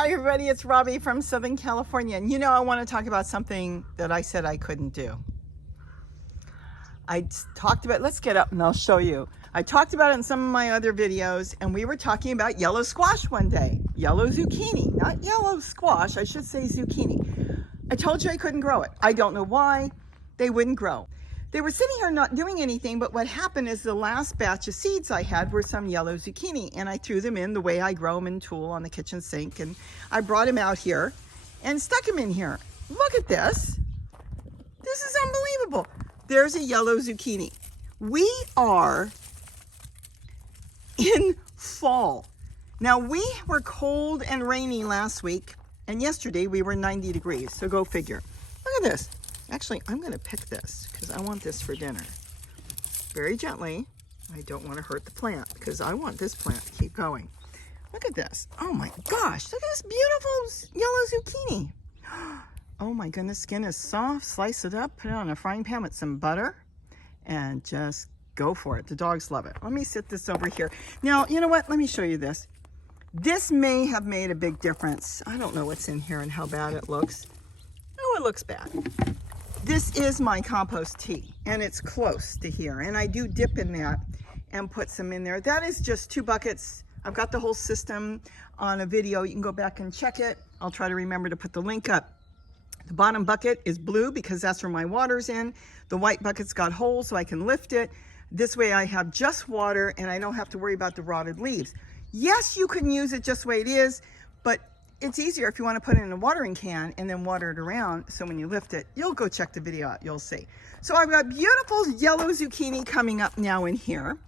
Hi everybody, it's Robbie from Southern California. And I want to talk about something that I said I couldn't do. I talked about, let's get up and I'll show you. I talked about it in some of my other videos, and we were talking about yellow squash one day. Yellow zucchini, not yellow squash, I should say zucchini. I told you I couldn't grow it. I don't know why they wouldn't grow. They were sitting here not doing anything, but what happened is the last batch of seeds I had were some yellow zucchini, and I threw them in the way I grow them in tulle on the kitchen sink, and I brought them out here and stuck them in here. Look at this. This is unbelievable. There's a yellow zucchini. We are in fall. Now, we were cold and rainy last week, and yesterday we were 90 degrees, so go figure. Look at this. Actually, I'm going to pick this because I want this for dinner. Very gently. I don't want to hurt the plant because I want this plant to keep going. Look at this. Oh my gosh, look at this beautiful yellow zucchini. Oh my goodness, skin is soft. Slice it up, put it on a frying pan with some butter, and just go for it. The dogs love it. Let me sit this over here. Now, you know what? Let me show you this. This may have made a big difference. I don't know what's in here and how bad it looks. Oh, it looks bad. This is my compost tea, and it's close to here, and I do dip in that and put some in there. That is just 2 buckets. I've got the whole system on a video. You can go back and check it. I'll try to remember to put the link up. The bottom bucket is blue because that's where my water's in. The white bucket's got holes so I can lift it. This way I have just water and I don't have to worry about the rotted leaves. Yes, you can use it just the way it is, but it's easier if you want to put it in a watering can and then water it around, so when you lift it, you'll go check the video out, you'll see. So I've got beautiful yellow zucchini coming up now in here.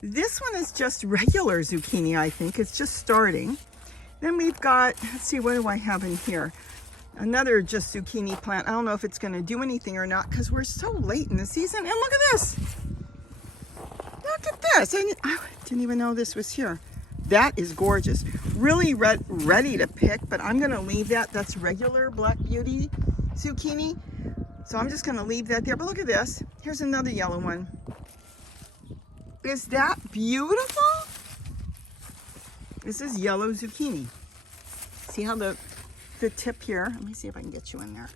This one is just regular zucchini, I think. It's just starting. Then we've got, let's see, what do I have in here? Another just zucchini plant. I don't know if it's going to do anything or not because we're so late in the season. And look at this. Look at this. I didn't even know this was here. That is gorgeous. Really ready to pick, but I'm going to leave that. That's regular Black Beauty zucchini. So I'm just going to leave that there. But look at this. Here's another yellow one. Is that beautiful? This is yellow zucchini. See how the tip here, let me see if I can get you in there.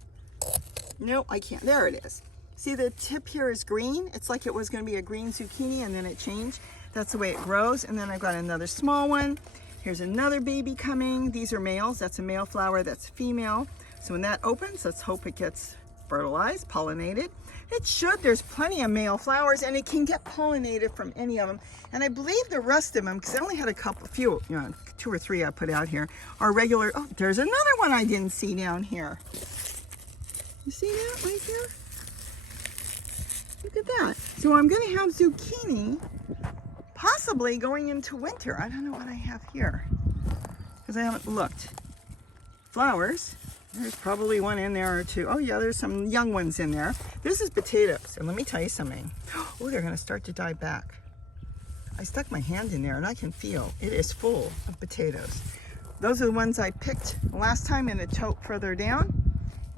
No, I can't. There it is. See, the tip here is green. It's like it was going to be a green zucchini and then it changed. That's the way it grows. And then I've got another small one. Here's another baby coming. These are males. That's a male flower. That's female. So when that opens, let's hope it gets fertilized, pollinated. It should. There's plenty of male flowers, and it can get pollinated from any of them. And I believe the rest of them, because I only had a few, 2 or 3 I put out here, are regular. Oh, there's another one I didn't see down here. You see that right here? Look at that. So I'm going to have zucchini possibly going into winter. I don't know what I have here because I haven't looked. Flowers. There's probably one in there or 2. Oh yeah, there's some young ones in there. This is potatoes, and let me tell you something. Oh, they're gonna start to die back. I stuck my hand in there and I can feel it is full of potatoes. Those are the ones I picked last time in a tote further down.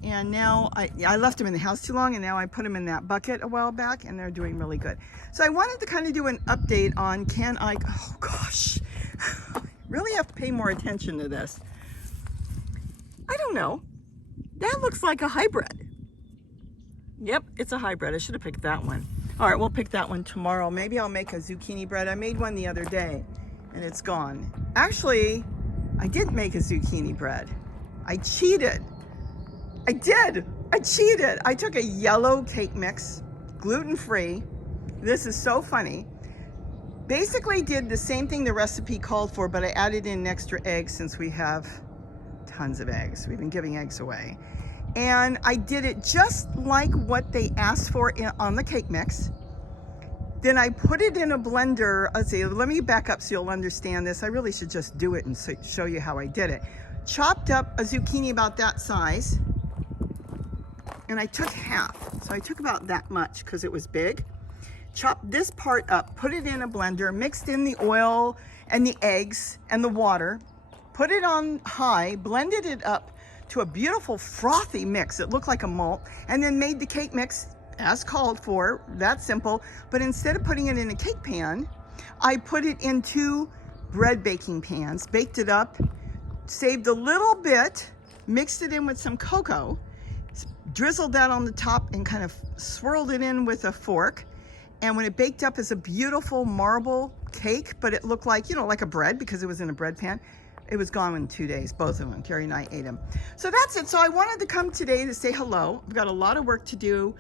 And now I left them in the house too long, and now I put them in that bucket a while back, and they're doing really good. So I wanted to kind of do an update on oh gosh, really have to pay more attention to this. I don't know. That looks like a hybrid. Yep, it's a hybrid. I should have picked that one. All right, we'll pick that one tomorrow. Maybe I'll make a zucchini bread. I made one the other day and it's gone. Actually, I didn't make a zucchini bread. I cheated. I did. I cheated. I took a yellow cake mix, gluten-free. This is so funny. Basically did the same thing the recipe called for, but I added in extra eggs since we have tons of eggs. We've been giving eggs away. And I did it just like what they asked for on the cake mix. Then I put it in a blender. Let's see, let me back up so you'll understand this. I really should just do it and show you how I did it. Chopped up a zucchini about that size, and I took half. So I took about that much because it was big. Chopped this part up, put it in a blender, mixed in the oil and the eggs and the water, put it on high, blended it up to a beautiful frothy mix. It looked like a malt, and then made the cake mix as called for. That simple. But instead of putting it in a cake pan, I put it in 2 bread baking pans, baked it up, saved a little bit, mixed it in with some cocoa, drizzled that on the top and kind of swirled it in with a fork. And when it baked up as a beautiful marble cake, but it looked like, you know, like a bread because it was in a bread pan, it was gone in 2 days, both of them. Carrie and I ate them. So that's it. So I wanted to come today to say hello. I've got a lot of work to do.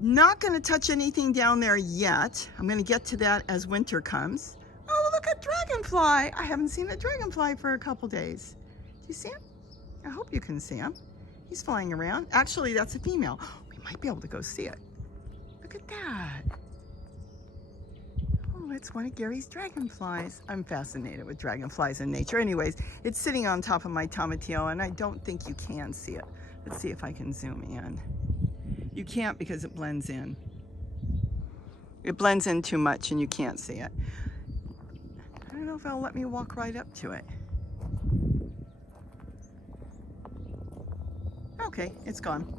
Not going to touch anything down there yet. I'm going to get to that as winter comes. Oh, look at dragonfly. I haven't seen a dragonfly for a couple days. Do you see him? I hope you can see him. He's flying around. Actually, that's a female. We might be able to go see it. Look at that. Oh, it's one of Gary's dragonflies. I'm fascinated with dragonflies in nature. Anyways, it's sitting on top of my tomatillo, and I don't think you can see it. Let's see if I can zoom in. You can't because it blends in. It blends in too much and you can't see it. I don't know if it'll let me walk right up to it. Okay, it's gone.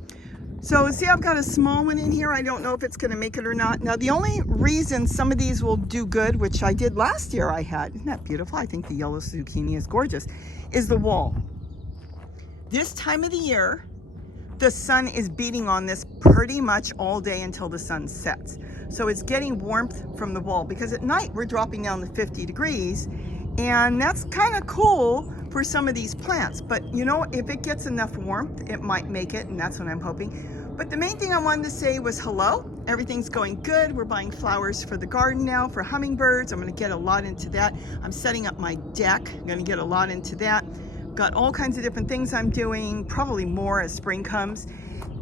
So see, I've got a small one in here. I don't know if it's gonna make it or not. Now, the only reason some of these will do good, which I did last year I had, isn't that beautiful? I think the yellow zucchini is gorgeous, is the wall. This time of the year, the sun is beating on this pretty much all day until the sun sets. So it's getting warmth from the wall because at night we're dropping down to 50 degrees and that's kind of cool for some of these plants. But you know, if it gets enough warmth, it might make it, and that's what I'm hoping. But the main thing I wanted to say was hello. Everything's going good. We're buying flowers for the garden now for hummingbirds. I'm going to get a lot into that. I'm setting up my deck. I'm going to get a lot into that. Got all kinds of different things I'm doing, probably more as spring comes.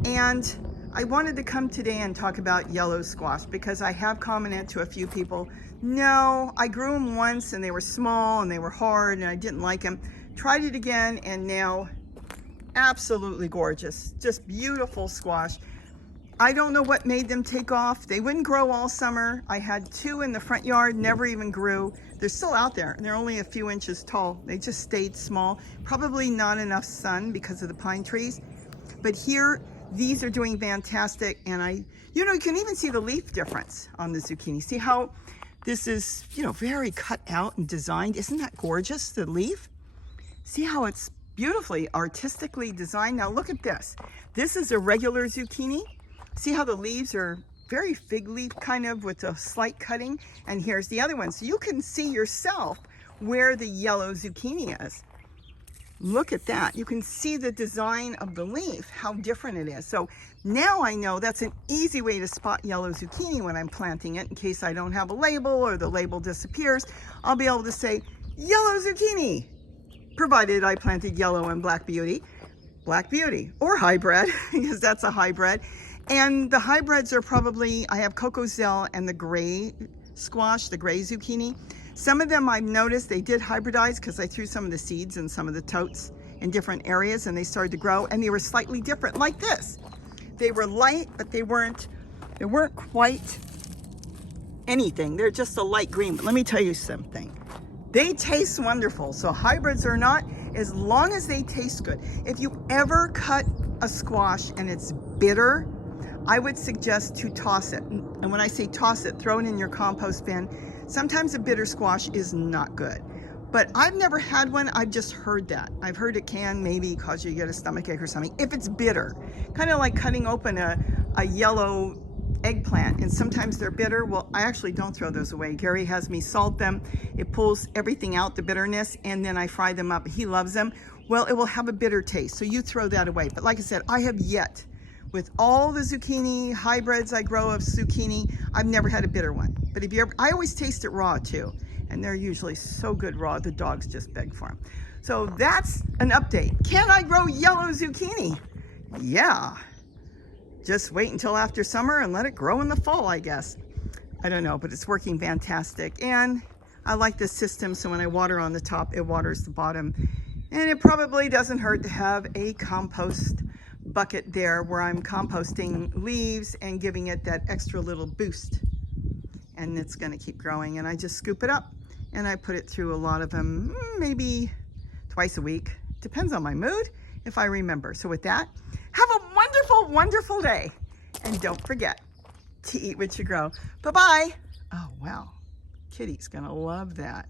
And I wanted to come today and talk about yellow squash because I have commented to a few people, no, I grew them once and they were small and they were hard and I didn't like them. Tried it again and now absolutely gorgeous, just beautiful squash. I don't know what made them take off. They wouldn't grow all summer. I had 2 in the front yard, never even grew. They're still out there and they're only a few inches tall. They just stayed small, probably not enough sun because of the pine trees. But here, these are doing fantastic. And you know, you can even see the leaf difference on the zucchini. See how this is, you know, very cut out and designed. Isn't that gorgeous, the leaf? See how it's beautifully artistically designed. Now look at this. This is a regular zucchini. See how the leaves are very fig leaf kind of with a slight cutting, and here's the other one. So you can see yourself where the yellow zucchini is. Look at that. You can see the design of the leaf, how different it is. So now I know that's an easy way to spot yellow zucchini when I'm planting it in case I don't have a label or the label disappears. I'll be able to say yellow zucchini, provided I planted yellow and black beauty or hybrid because that's a hybrid. And the hybrids are probably, I have Coco Zell and the gray squash, the gray zucchini. Some of them I've noticed they did hybridize because I threw some of the seeds in some of the totes in different areas and they started to grow and they were slightly different like this. They were light, but they weren't quite anything. They're just a light green. But let me tell you something. They taste wonderful. So hybrids or not, as long as they taste good. If you ever cut a squash and it's bitter, I would suggest to toss it. And when I say toss it, throw it in your compost bin. Sometimes a bitter squash is not good. But I've never had one, I've just heard that. I've heard it can maybe cause you to get a stomachache or something if it's bitter. Kind of like cutting open a yellow eggplant, and sometimes they're bitter. Well, I actually don't throw those away. Gary has me salt them. It pulls everything out, the bitterness, and then I fry them up. He loves them. Well, it will have a bitter taste, so you throw that away. But like I said, I have yet, with all the zucchini hybrids I grow of zucchini, I've never had a bitter one. But if you ever, I always taste it raw too. And they're usually so good raw, the dogs just beg for them. So that's an update. Can I grow yellow zucchini? Yeah. Just wait until after summer and let it grow in the fall, I guess. I don't know, but it's working fantastic. And I like this system, so when I water on the top, it waters the bottom. And it probably doesn't hurt to have a compost bucket there where I'm composting leaves and giving it that extra little boost. And it's gonna keep growing, and I just scoop it up and I put it through a lot of them, maybe twice a week. Depends on my mood, if I remember. So with that, have a wonderful, wonderful day. And don't forget to eat what you grow. Bye-bye. Oh, wow. Kitty's gonna love that.